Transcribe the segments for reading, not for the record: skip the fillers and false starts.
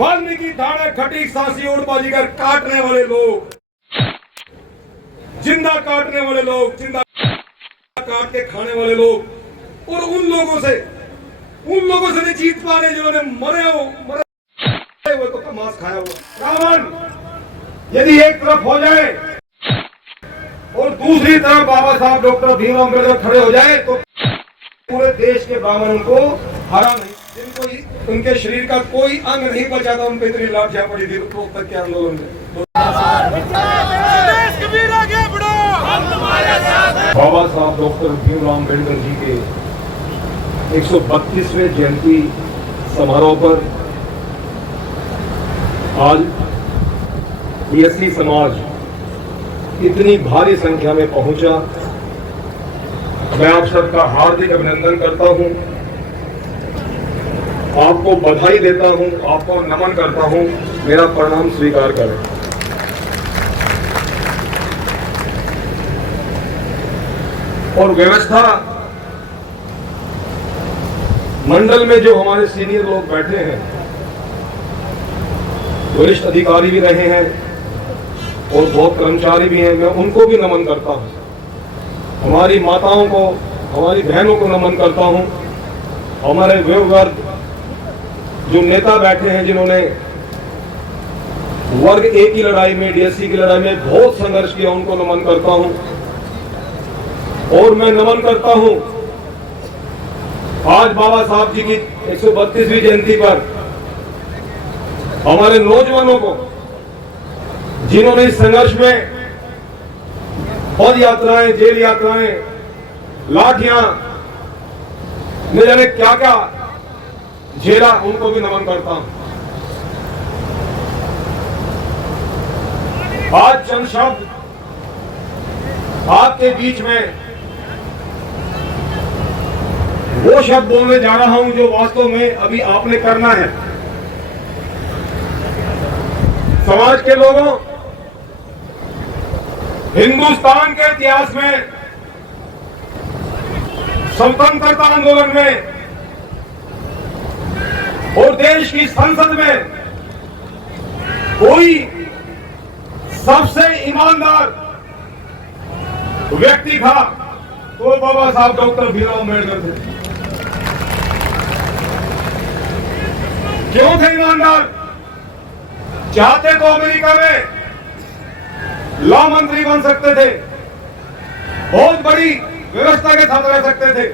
वाल्मीकि धाड़ा खटी सांसी ओढ़ बाजीगर काटने वाले लोग, जिंदा काटने वाले लोग, जिंदा काट के खाने वाले लोग, और उन लोगों से नहीं जीत पा रहे जिन्होंने मरे हुए तो मांस खाया हुआ। रावण यदि एक तरफ हो जाए और दूसरी तरफ बाबा साहब डॉक्टर भीमराव अम्बेडकर खड़े हो जाए तो पूरे देश के ब्राह्मण उनको हरा नहीं, जिनको उनके शरीर का कोई अंग नहीं बचा था, उन पर इतनी लाठियां पड़ी थी तक के आंदोलन में। बाबा साहब डॉक्टर भीमराव अम्बेडकर जी के 132वें जयंती समारोह पर आज बीएससी समाज इतनी भारी संख्या में पहुंचा। मैं आप सबका हार्दिक अभिनंदन करता हूं, आपको बधाई देता हूं, आपको नमन करता हूं, मेरा प्रणाम स्वीकार करें। और व्यवस्था मंडल में जो हमारे सीनियर लोग बैठे हैं, वरिष्ठ अधिकारी भी रहे हैं और बहुत कर्मचारी भी हैं, मैं उनको भी नमन करता हूं। हमारी माताओं को, हमारी बहनों को नमन करता हूं। हमारे वर्ग जो नेता बैठे हैं जिन्होंने वर्ग ए की लड़ाई में, डीएससी की लड़ाई में बहुत संघर्ष किया, उनको नमन करता हूं। और मैं नमन करता हूं आज बाबा साहब जी की 132वीं जयंती पर हमारे नौजवानों को, जिन्होंने इस संघर्ष में पद यात्राएं, जेल यात्राएं, लाठियां, न जाने क्या क्या झेला, उनको भी नमन करता हूं। आज चंद शब्द आपके बीच में वो शब्द बोलने जा रहा हूं जो वास्तव में अभी आपने करना है। समाज के लोगों, हिंदुस्तान के इतिहास में, स्वतंत्रता आंदोलन में और देश की संसद में कोई सबसे ईमानदार व्यक्ति था तो बाबा साहब डॉक्टर भीमराव अम्बेडकर थे। क्यों थे ईमानदार? चाहते तो अमेरिका में लॉ मंत्री बन सकते थे, बहुत बड़ी व्यवस्था के साथ रह सकते थे,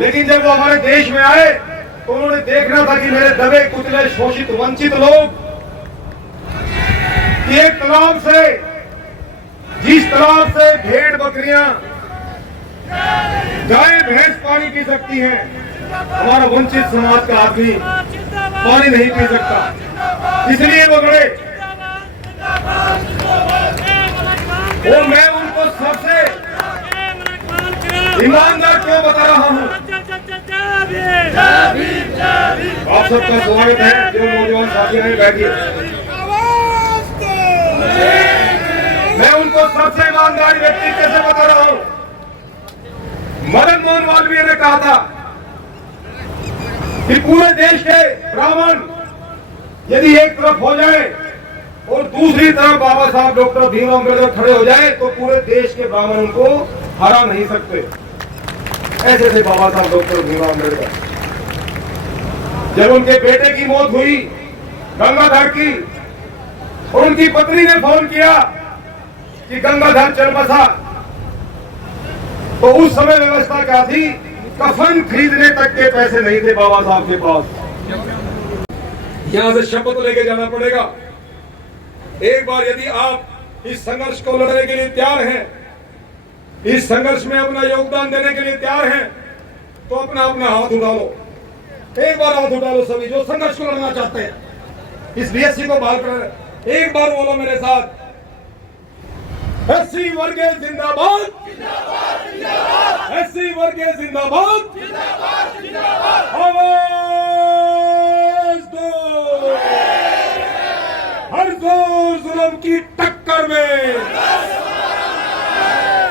लेकिन जब वो हमारे देश में आए तो उन्होंने देखना था कि मेरे दबे कुचले शोषित वंचित लोग एक तालाब से, जिस तालाब से भेड़ बकरियां, गाय भैंस पानी पी सकती हैं, हमारा वंचित समाज का आदमी पानी नहीं पी सकता, इसलिए वो लड़े। और मैं उनको सबसे ईमानदार क्यों बता रहा हूं? आप सबका स्वागत है, जो नौजवान साथी हैं बैठिए। मैं उनको सबसे ईमानदार व्यक्ति कैसे बता रहा हूं? मदन मोहन मालवीय ने कहा था कि पूरे देश के ब्राह्मण यदि एक तरफ हो जाए और दूसरी तरफ बाबा साहब डॉक्टर भीमराव अम्बेडकर खड़े हो जाए तो पूरे देश के ब्राह्मण उनको हरा नहीं सकते। ऐसे थे बाबा साहब डॉक्टर भीमराव अम्बेडकर। जब उनके बेटे की मौत हुई गंगाधर की, और उनकी पत्नी ने फोन किया कि गंगाधर चल बसा, तो उस समय व्यवस्था क्या थी? कफन खरीदने तक के पैसे नहीं थे बाबा साहब के पास। यहां से शपथ लेके जाना पड़ेगा। एक बार यदि आप इस संघर्ष को लड़ने के लिए तैयार हैं, इस संघर्ष में अपना योगदान देने के लिए तैयार हैं, तो अपना अपना हाथ उठा लो। एक बार हाथ उठा लो सभी जो संघर्ष को लड़ना चाहते हैं, इस बीएससी को बहाल कर। एक बार बोलो मेरे साथ, एससी वर्ग जिंदाबाद, एससी वर्ग जिंदाबाद, आवाज दो। हर जोर जुल्म की टक्कर में,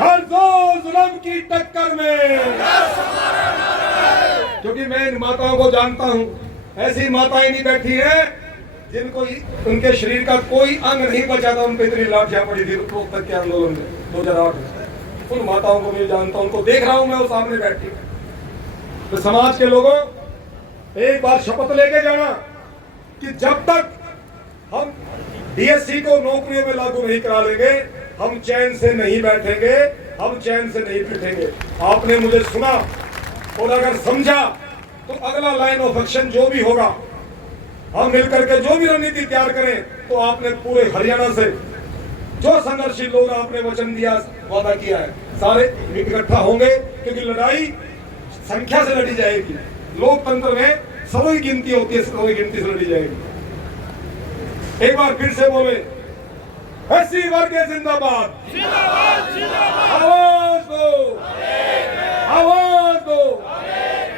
हर जोर जुल्म की टक्कर में। क्योंकि मैं इन माताओं को जानता हूं, ऐसी माताएं नहीं बैठी हैं जिनको उनके शरीर का कोई अंग नहीं बचा था, उन पर इतनी लाठियां पड़ी थी तक के आंदोलन में 2008 में। उन माताओं को मैं जानता हूं, उनको देख रहा हूं मैं वो सामने बैठी। तो समाज के लोगों, एक बार शपथ लेके जाना कि जब तक हम डीएससी को नौकरियों में लागू नहीं करा लेंगे, हम चैन से नहीं बैठेंगे, हम चैन से नहीं बैठेंगे। आपने मुझे सुना और अगर समझा तो अगला लाइन ऑफ एक्शन जो भी होगा, हम मिलकर के जो भी रणनीति तैयार करें, तो आपने पूरे हरियाणा से जो संघर्षशील लोग आपने वचन दिया, वादा किया है, सारे इकट्ठा होंगे, क्योंकि लड़ाई संख्या से लड़ी जाएगी। लोकतंत्र में सबकी गिनती होती है, सबकी गिनती से लड़ी जाएगी। एक बार फिर से बोले, एससी वर्ग जिंदाबाद, आवाज दो, आवाज दो।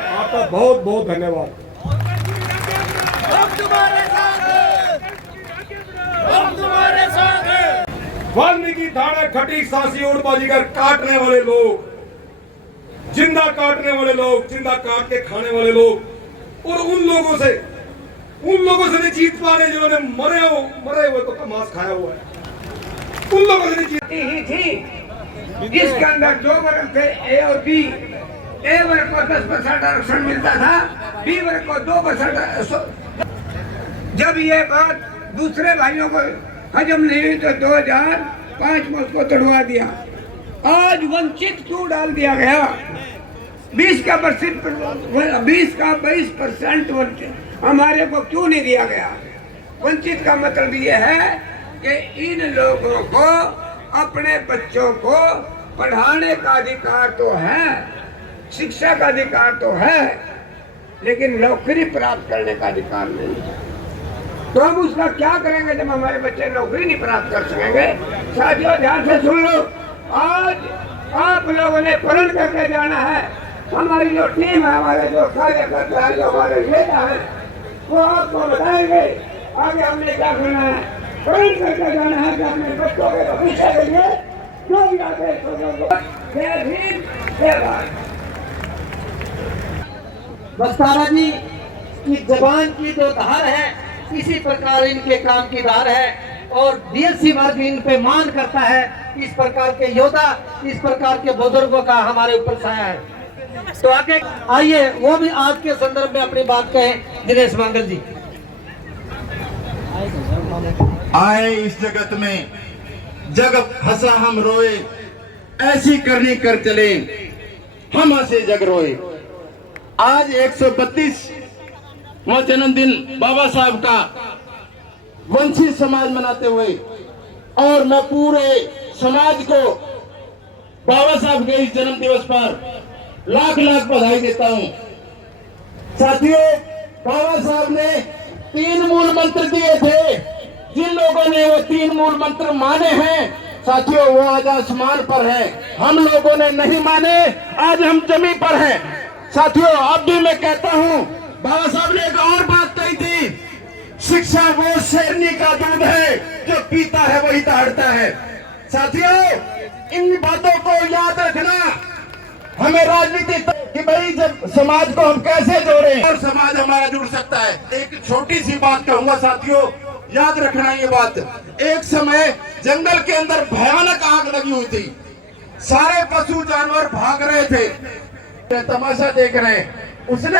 आपका बहुत बहुत धन्यवाद। हम तुम्हारे साथ हैं, हम तुम्हारे साथ हैं। वाल्मीकि धाड़ा खटी सांसी उड़बाजी कर काटने वाले लोग, जिंदा काटने वाले लोग, जिंदा काट के खाने वाले लोग, और उन लोगों से नहीं जीत पा रहे जिन्होंने मरे हुए को मांस खाया हुआ है। उन लोगों से नहीं जीत ही थी जिसके अंदर 2 वर्ग थे, ए और बी। ए वर्ग को 10% आरक्षण मिलता था, बी वर्ग को 2%। जब ये बात दूसरे भाइयों को हजम नहीं हुई तो 2005 में उसको तोड़वा दिया। आज वंचित क्यों डाल दिया गया? 20 का 22% वंचित हमारे को क्यों नहीं दिया गया? वंचित का मतलब ये है कि इन लोगों को अपने बच्चों को पढ़ाने का अधिकार तो है, शिक्षा का अधिकार तो है, लेकिन नौकरी प्राप्त करने का अधिकार नहीं है। तो हम उसका क्या करेंगे जब हमारे बच्चे नौकरी नहीं प्राप्त कर सकेंगे? साथियों ध्यान से सुन लो, आज आप लोगों ने प्रण करके जाना है। हमारी जो टीम है, हमारे जो कार्यकर्ता है, जो हमारे नेता है, वो आपको बताएंगे आगे हमने क्या करना है। प्रण करके जाना है कि अपने बच्चों के भविष्य के लिए जो भी आदेश होगा। जय भीम, जय भारत। बस्तारा जी की जबान की जो धार है, इसी प्रकार इनके काम की धार है, और डीएससी वर्ग इन पे मान करता है। इस प्रकार के योद्धा, इस प्रकार के बुजुर्गों का हमारे ऊपर छाया है। तो आगे आइए, वो भी आज के संदर्भ में अपनी बात कहें। दिनेश मांगल जी आए इस जगत में, जग हंसा हम रोए, ऐसी करनी कर चले, हम हंसे जग रोए। आज 132वां जन्मदिन बाबा साहब का वंचित समाज मनाते हुए, और मैं पूरे समाज को बाबा साहब के इस जन्म दिवस पर लाख लाख बधाई देता हूं। साथियों, बाबा साहब ने 3 मूल मंत्र दिए थे। जिन लोगों ने वो 3 मूल मंत्र माने हैं, साथियों, वो आज आसमान पर हैं। हम लोगों ने नहीं माने, आज हम जमीन पर हैं। साथियों, अब भी मैं कहता हूं, बाबा साहब ने एक और बात कही थी, शिक्षा वो शेरनी का दूध है, जो पीता है वही दहाड़ता है। साथियों, इन बातों को याद रखना। हमें राजनीति कि भाई जब समाज को हम कैसे जोड़ें और समाज हमारा जुड़ सकता है। एक छोटी सी बात कहूंगा साथियों, याद रखना ये बात। एक समय जंगल के अंदर भयानक आग लगी हुई थी, सारे पशु जानवर भाग रहे थे, तमाशा देख रहे हैं। उसने